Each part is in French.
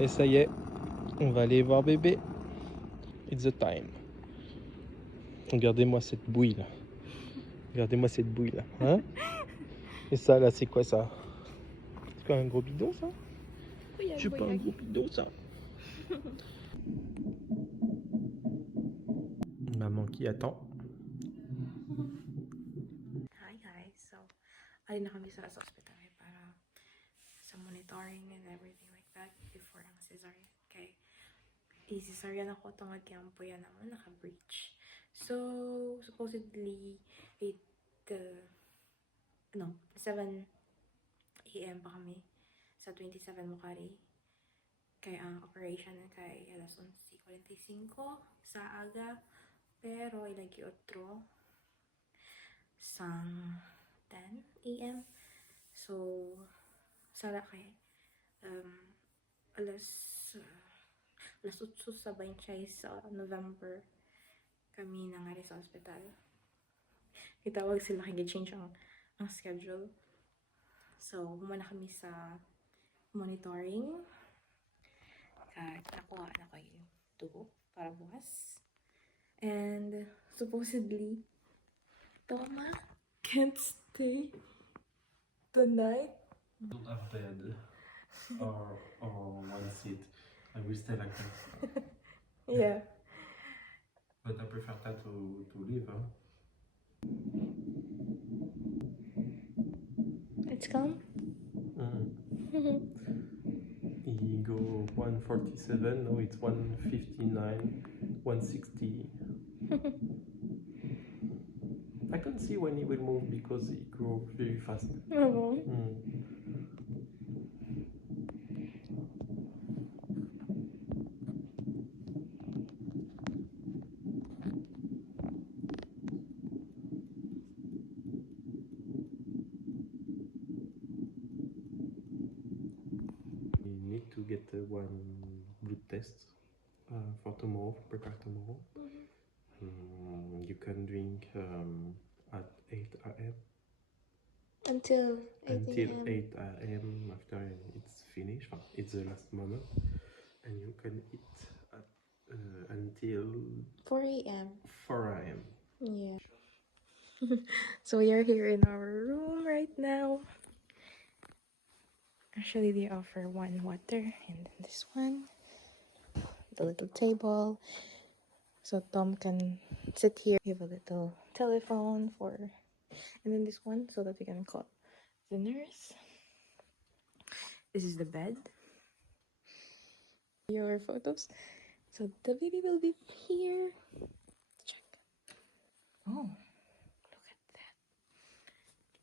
Et ça y est, on va aller voir bébé. It's the time. Regardez-moi cette bouille là. Regardez-moi cette bouille là. Hein? Et ça là, c'est quoi ça? C'est pas un gros bidon ça? C'est pas un gros bidon ça. Maman qui attend. Hi guys, so alin na kami sa hospital para sa monitoring and everything like that before ang cesarean. Okay, i-cesarean ako tungod kay ang puya naman naka-breach. So supposedly 7 a.m. pa kami sa 27 Mukari. Kaya ang operation na kay alas 11:45 sa aga. Pero ilagi otro sa 10 a.m. So, sara kay alas alas 8 sa 20 sa November kami nangari sa ospital. Itawag sila kay change ang schedule. So, muna kami sa monitoring. At nakuha na ko yung dugo para bukas. And supposedly, Toma can't stay the night. Don't have bed or one seat. I will stay like that. Yeah. But I prefer that to leave. Huh? It's calm. He go 147, now it's 159, 160. I can't see when he will move because he grows very fast. We need to get one blood test for tomorrow, prepare tomorrow. You can drink at 8 a.m. Until 8 until a.m. 8 a.m. After it's finished, it's the last moment, and you can eat at until 4 a.m. 4 a.m. Yeah. So we are here in our room right now. Actually, they offer one water and then this one, the little table, so Tom can sit here. We have a little telephone and then this one so that we can call the nurse. This is the bed. Your photos. So the baby will be here. Check. Oh, look at that.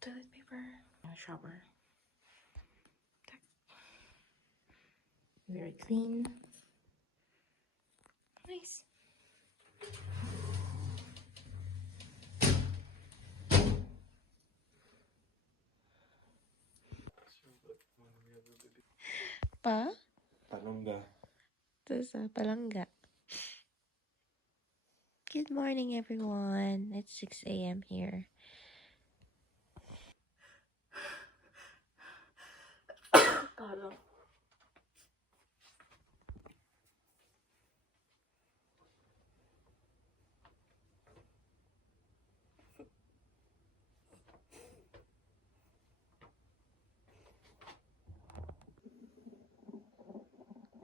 Toilet paper. A shower. Very clean. Nice. Pa? Palanga. This is palangga. Good morning, everyone. It's 6 a.m. here. Pardon.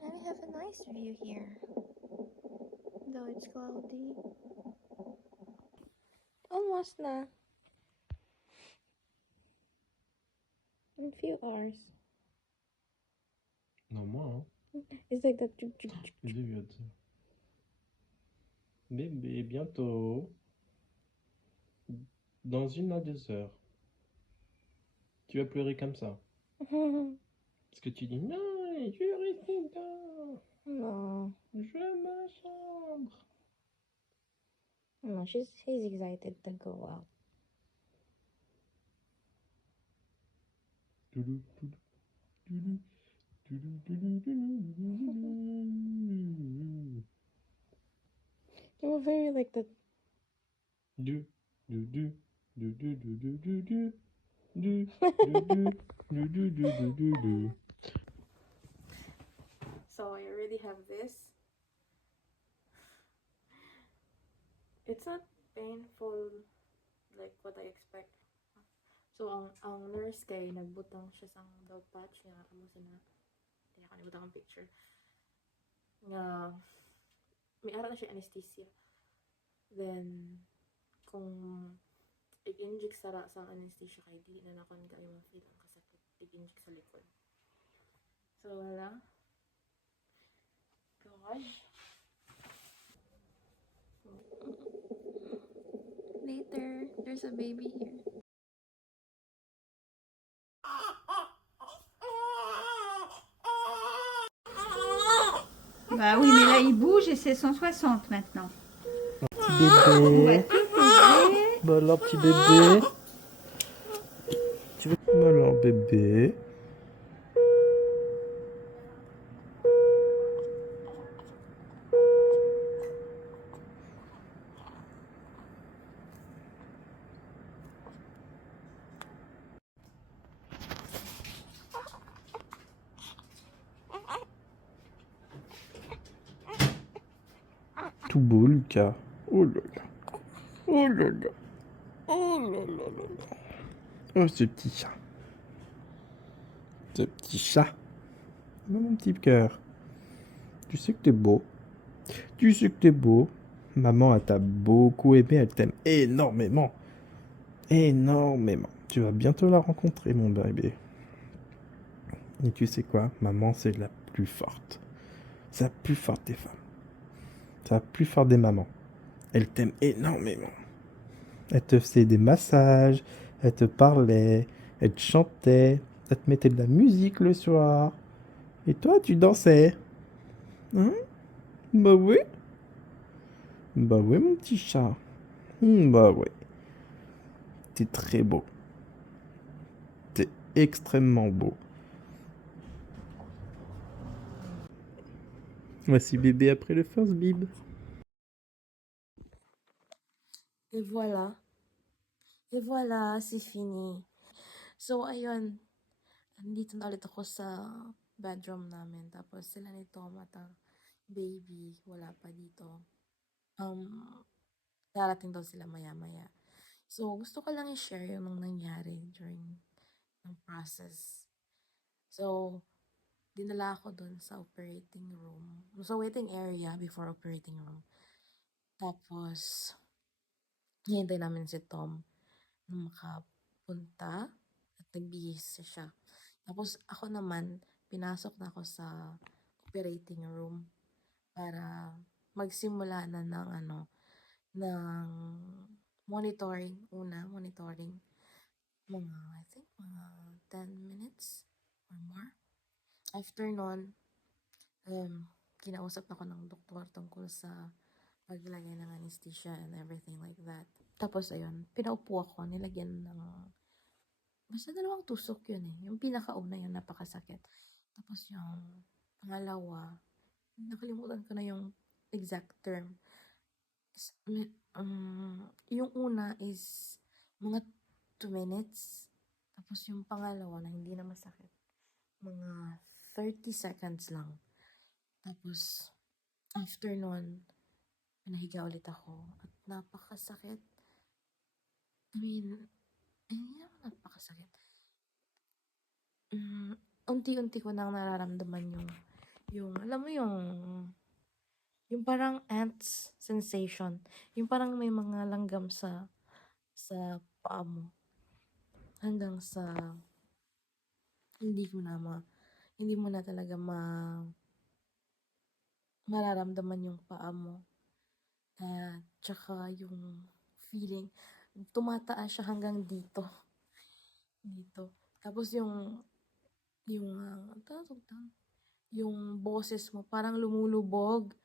And we have a nice view here. Though it's cloudy. Almost na. In a few hours. Non, moi, It's like that. j'ai vu ça. Bébé, bientôt. Dans 1 à 2 heures. Tu vas pleurer comme ça. Parce que tu dis non, je vais rester dedans. No. Je veux ma chambre. No, he's excited to go out. Doudou, doudou, doudou, doudou, doudou, doudou, doudou. You were very like that. Do, do, do, do, do, do, do, do, do. Do, do, do, do, do, do, do, do. So I already have this. It's not painful like what I expect. So ang nurse kay nagbutang siya sang dog patch nga amo sina kaya kanibutan ang picture nga may ara na siya anesthesia. Then kung i-inject sa anesthesia kay di na nakon kayo ma-feel ang kasakit i-inject sa likod. So wala. Gosh. Later, there's a baby here. Bah oui, mais là il bouge et c'est 160 maintenant. Petit bébé. Bah alors, petit bébé. Tu veux... Bah alors, bébé. Tout beau, Lucas. Oh là là. Oh là là. Oh là là là là. Oh, ce petit chat. Ce petit chat. Mon petit cœur. Tu sais que t'es beau. Tu sais que t'es beau. Maman, elle t'a beaucoup aimé. Elle t'aime énormément. Énormément. Tu vas bientôt la rencontrer, mon bébé. Et tu sais quoi? Maman, c'est la plus forte. C'est la plus forte des femmes. C'est la plus forte des mamans. Elle t'aime énormément. Elle te faisait des massages, elle te parlait, elle te chantait, elle te mettait de la musique le soir. Et toi, tu dansais. Hein? Bah oui. Bah oui, mon petit chat. Bah oui. T'es très beau. T'es extrêmement beau. Voici bébé après le first bib. Et voilà. Et voilà, c'est fini. So, ayun. Nandito na ulit ako sa bedroom namin. Tapos sila ni Tom at ang baby, wala pa dito. Darating daw sila maya-maya. So, gusto ko lang i-share yung nangyari during ng process. So, dinala ako dun sa operating room. Sa waiting area before operating room. Tapos, hinihintay namin si Tom na makapunta at nagbihis siya. Tapos, ako naman, pinasok na ako sa operating room para magsimula na ng ng monitoring. Monitoring. I think, mga 10 minutes or more. After nun, kinausap ako ng doktor tungkol sa paglagay ng anesthesia and everything like that. Tapos, ayun, pinaupo ako, nilagyan ng, basta 2 tusok yun eh. Yung pinakauna yun, napakasakit. Tapos yung pangalawa, nakalimutan ko na yung exact term. Yung una is mga 2 minutes. Tapos yung pangalawa na hindi na masakit, mga 30 seconds lang. Tapos, after nun, nahiga ulit ako. At napakasakit. I mean, napakasakit. Unti-unti ko nang nararamdaman yung alam mo yung parang ants sensation. Yung parang may mga langgam sa paa mo. Hanggang sa hindi mo na talaga mararamdaman yung paa mo. At tsaka yung feeling, tumataas siya hanggang dito. Tapos yung boses mo parang lumulubog.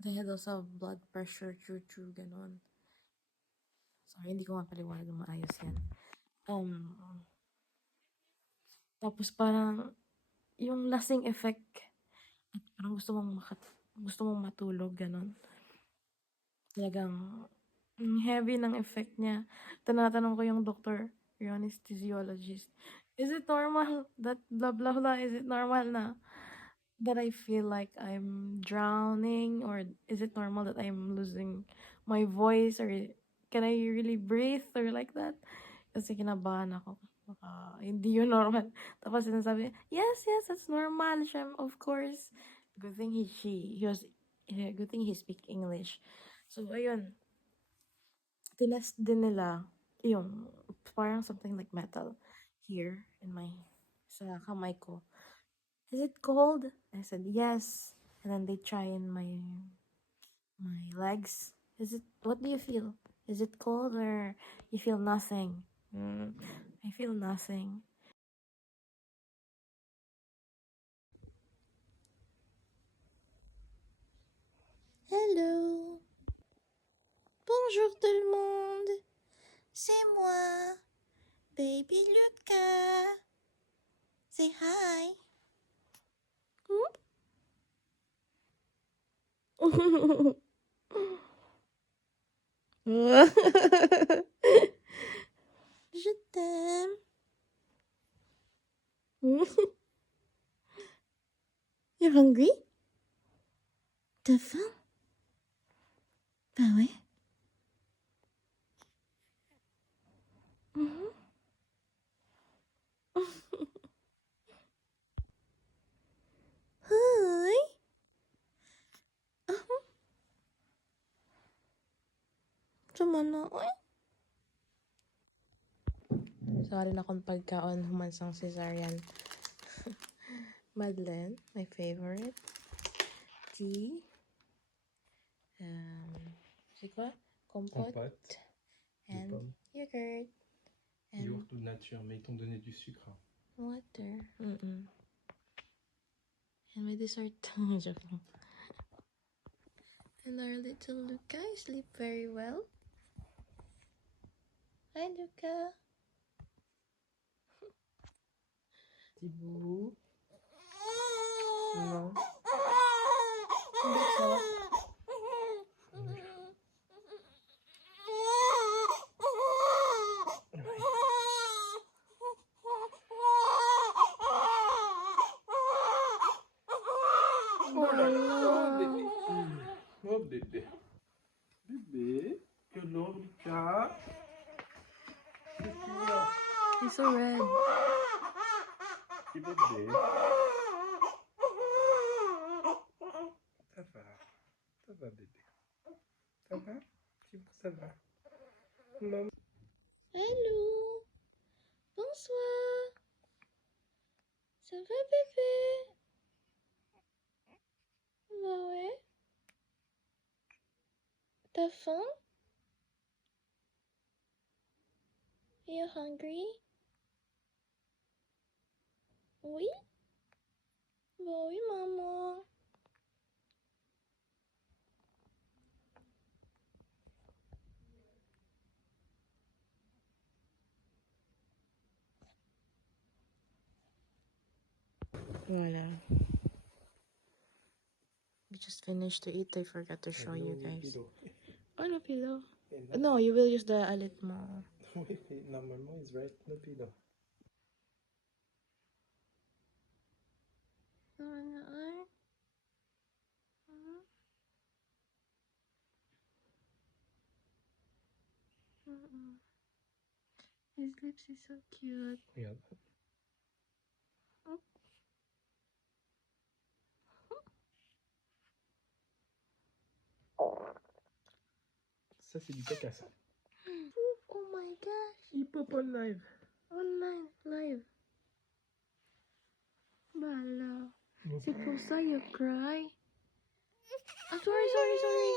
Dahil daw sa blood pressure, ganon. Sorry, hindi ko mapaliwanag ng maayos yan. Tapos parang yung lasing effect, at parang gusto mong matulog, ganon. Talagang heavy ng effect niya. Tinatanong ko yung doctor, yung anesthesiologist, is it normal that blah blah blah, is it normal na that I feel like I'm drowning, or is it normal that I'm losing my voice, or can I really breathe or like that? Kasi kinabahan ako. Baka hindi yun normal. Tapos sinasabi, yes, yes, that's normal, Shem, of course. Good thing good thing he speak English. So, ayun, tinest din nila yung parang something like metal here in sa kamay ko. Is it cold? I said yes. And then they try in my legs. What do you feel? Is it cold or you feel nothing? I feel nothing. Hello. Bonjour tout le monde. C'est moi, Baby Luca. Say hi. Je t'aime. You're hungry? T'as faim? Bah ouais. Mhm. Hi. Sama na. Sorry na kung pagkaon humansang cesarean. Madeleine, my favorite. Tea. C'est quoi? Compote. Compote. And pommes. yogurt. And Yaourt de nature, mais ils t'ont donné du sucre. water. And my dessert. Joke lang. And our little Luca sleep very well. Hi, Luca. Thibaut. Non. Hindi siya. Oh là là, bébé. Oh bébé. Bébé. Que l'on, Lucas. He's so red. Petit bébé. Ça va. Ça va, bébé. Ça va? Thibaut, ça va. Maman. Hello. Bonsoir. Ça va, bébé? Bah ouais. T'as faim? You hungry? Oui? Bah oui, maman. Voilà. We just finished to eat. I forgot to show you guys. Oh, no pillow. No, you will use the Alitmo. Oui, normalement, it's right, no pillow. His lips is so cute. Regarde. Ça, c'est du caca, ça. Oh my gosh. Il pop on live. Online, live. Bala. Oh. C'est pour ça you cry. Oh, sorry.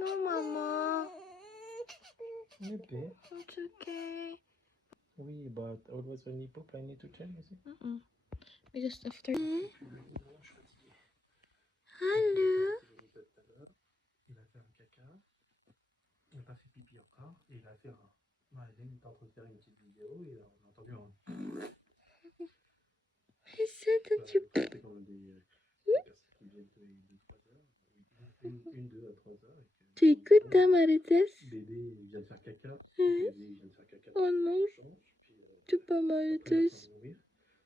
No, mama. Bébé. It's okay. Oui, but always when you pop, I need to change, is it? Because after. Hello. Hello. Il a fait un caca. Il n'a pas fait pipi encore. Et il a fait un. Maëlène est en train de faire une petite vidéo et on a entendu un. He said that you. C'est comme des personnes qui viennent de 3 heures. Une, 2 à 3 heures. Tu écoutes ta Marites? Bébé il vient de faire caca. Oui. Bébé il vient de faire caca. Oh non. Change, puis, Tu pas après, il va Marites? s'en nourrir. Et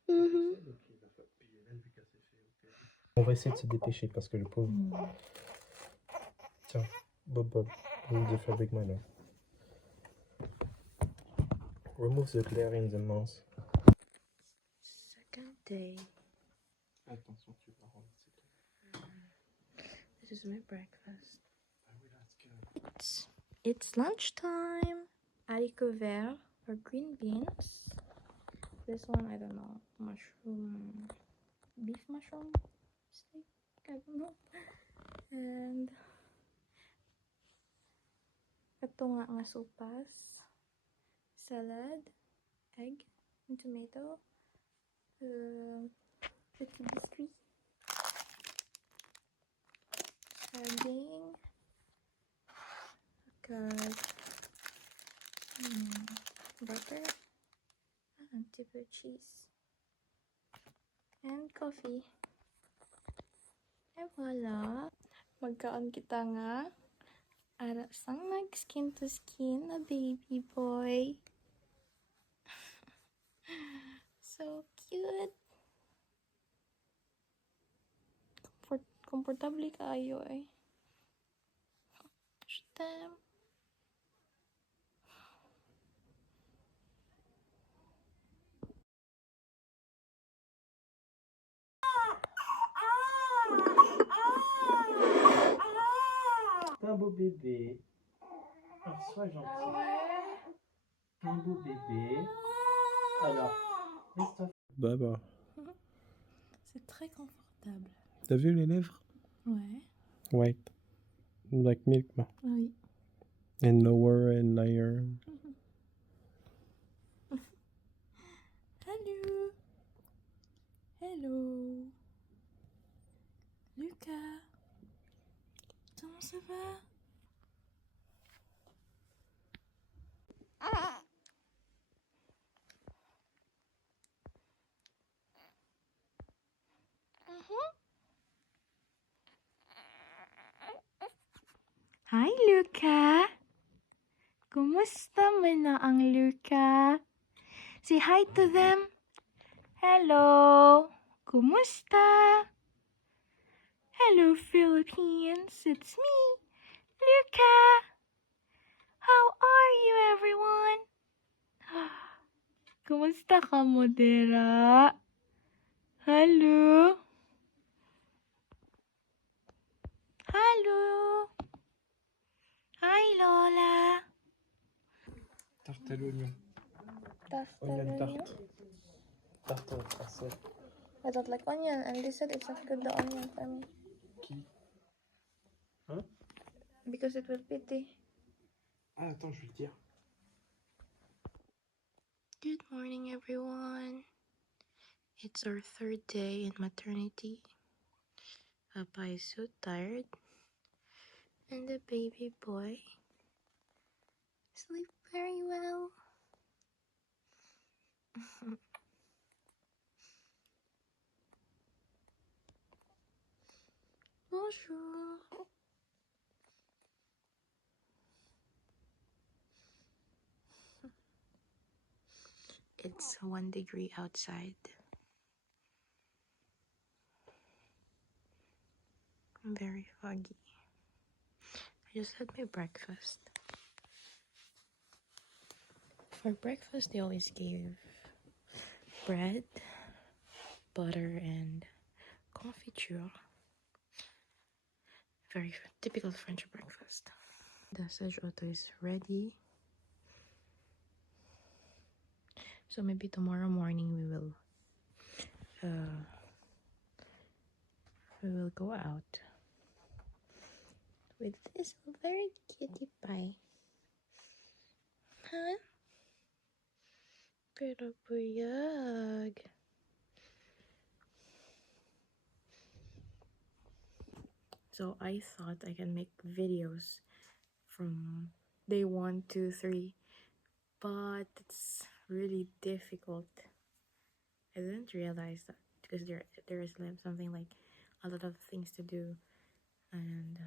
tout ça, donc il va faire. Puis là, Lucas s'est fait opérer. On va essayer de se dépêcher parce que le pauvre. Tiens, Bob Bob, remove the fabric miner. Remove the glare in the mouth. Second day. Attention, tu vas rendre. This is my breakfast. Ah oui, là, It's lunchtime. Haricot vert or green beans. This one, I don't know. Mushroom. Beef mushroom steak? I don't know. And ito nga sopas. Salad. Egg. And tomato. Petit biscuit. Sardine. Got butter. And tipper cheese. And coffee. And voila. Magkaon kita nga. Ara sang nag-skin to skin na baby boy. So cute. Komportable kayo eh. Damn. T'es un beau bébé. Alors, sois gentil. T'es un beau bébé. Alors, laisse-toi. Baba. C'est très confortable. T'as vu les lèvres? Ouais. White. Like milk. Oui. And lower and higher. Hello. Hello. Lucas. Comment ça va? Hi, Luca. Kumusta man na ang Luca? Say hi to them. Hello. Kumusta? Hello, Philippines. It's me, Luca. How are you, everyone? Kumusta ka, Modera? Hello. Hello. Hi, Lola. Tarte à l'oignon. Tarte Onion onion. tarte. Tarte au tracé. I don't like onion, and they said it's not good, the onion, for me. Qui? Hein? Because it will pity. Ah, attends, je vais le dire. Good morning, everyone. It's our third day in maternity. Papa is so tired. And the baby boy sleep very well. Bonjour. It's 1 degree outside. Very foggy. I just had my breakfast. For breakfast, they always gave bread, butter, and confiture. Very typical French breakfast. The sage auto is ready. So maybe tomorrow morning we will go out with this very cutie pie. Huh? Pero buyag. So I thought I can make videos from day 1, 2, 3, but it's really difficult. I didn't realize that because there is something like a lot of things to do, and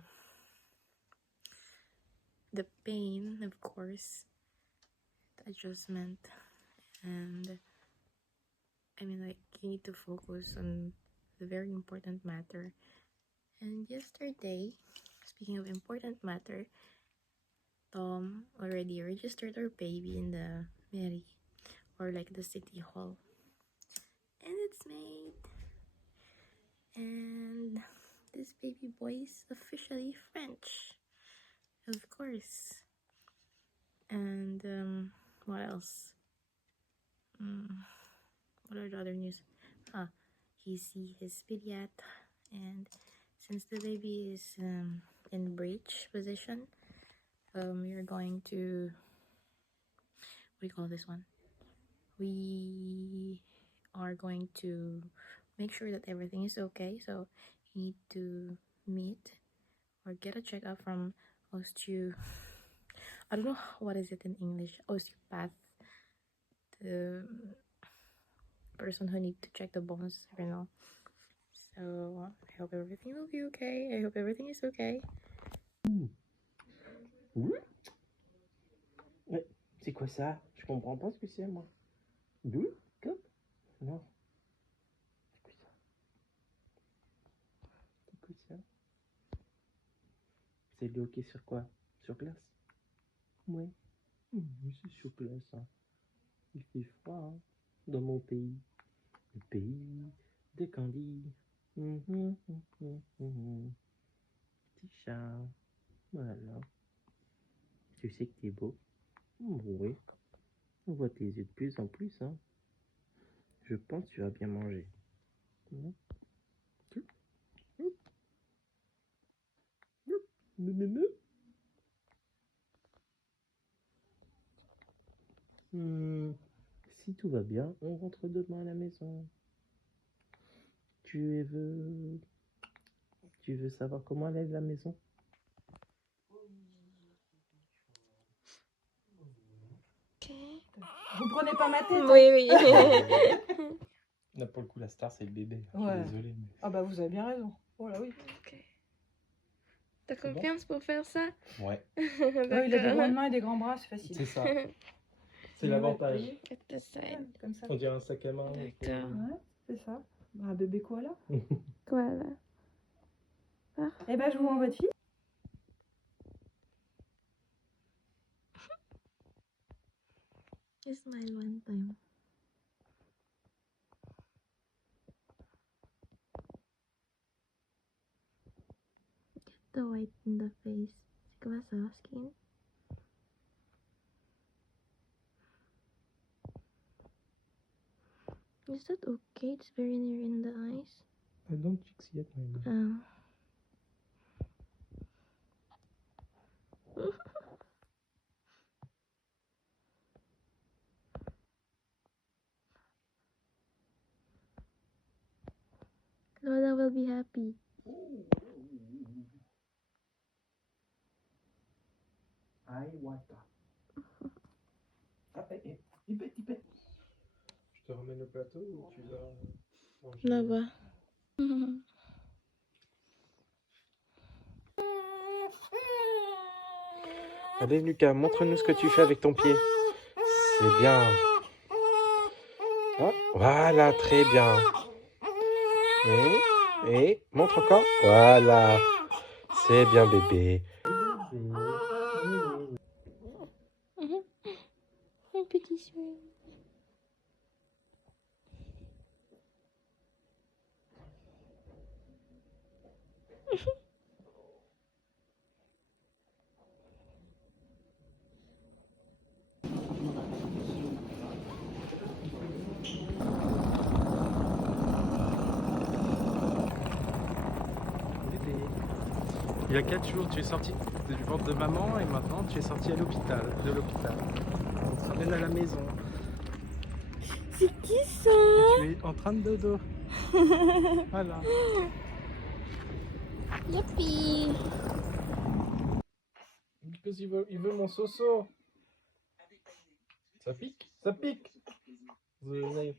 the pain, of course, the adjustment, and I mean, like, you need to focus on a very important matter. And yesterday, speaking of important matter, Tom already registered our baby in the mairie, or like the city hall. And it's made. And this baby boy is officially French. Of course. And what else? What are the other news? He see his pediatrician, and since the baby is in breech position, we are going to, what do you call this one? We are going to make sure that everything is okay. So you need to meet or get a checkup from I don't know what is it in English, osteopath, the person who need to check the bones, you know. So I hope everything will be okay. I hope everything is okay. Oui. Ouais. C'est quoi ça? Je comprends pas ce que c'est, moi. Oui? Comme? Non. C'est quoi ça? C'est quoi ça? C'est le hockey sur quoi? Sur glace? Ouais. Oui, c'est sur glace, hein. Il fait froid, hein, dans mon pays. Le pays des Candy. Petit chat. Voilà. Tu sais que t'es beau? Oui. On voit tes yeux de plus en plus, hein. Je pense que tu vas bien manger. Si tout va bien, on rentre demain à la maison. Tu veux savoir comment elle est la maison? Vous prenez pas ma tête, hein? Oui, oui. Là, pour le coup, la star, c'est le bébé. Ouais. Je suis désolé. Mais... Ah bah vous avez bien raison. Oh là oui. T'as confiance pour faire ça? Ouais, Ouais, il a des grandes mains et des grands bras, c'est facile. c'est ça. C'est l'avantage. Comme ça. On dirait un sac à main. D'accord. Ouais, c'est ça. Un bébé koala. Voilà. Eh ben je vous rends votre fille. Just smile one time. Get the white in the face. C'est quoi ça, skin? Is that okay? It's very near in the eyes. I don't fix yet, my Lola will be happy. I want that. Ah, il pète. Je te ramène le plateau ou tu vas manger? Là-bas. Allez Lucas, montre-nous ce que tu fais avec ton pied. C'est bien. Ah, voilà, très bien. Et montre encore. Voilà. C'est bien bébé. Un petit sourire. Il y a 4 jours, tu es sorti du ventre de maman et maintenant tu es sorti de l'hôpital. On te ramène à la maison. C'est qui ça? Et tu es en train de dodo. Voilà. Youpi. Because il veut mon soso. Ça pique? Ça pique. The knife.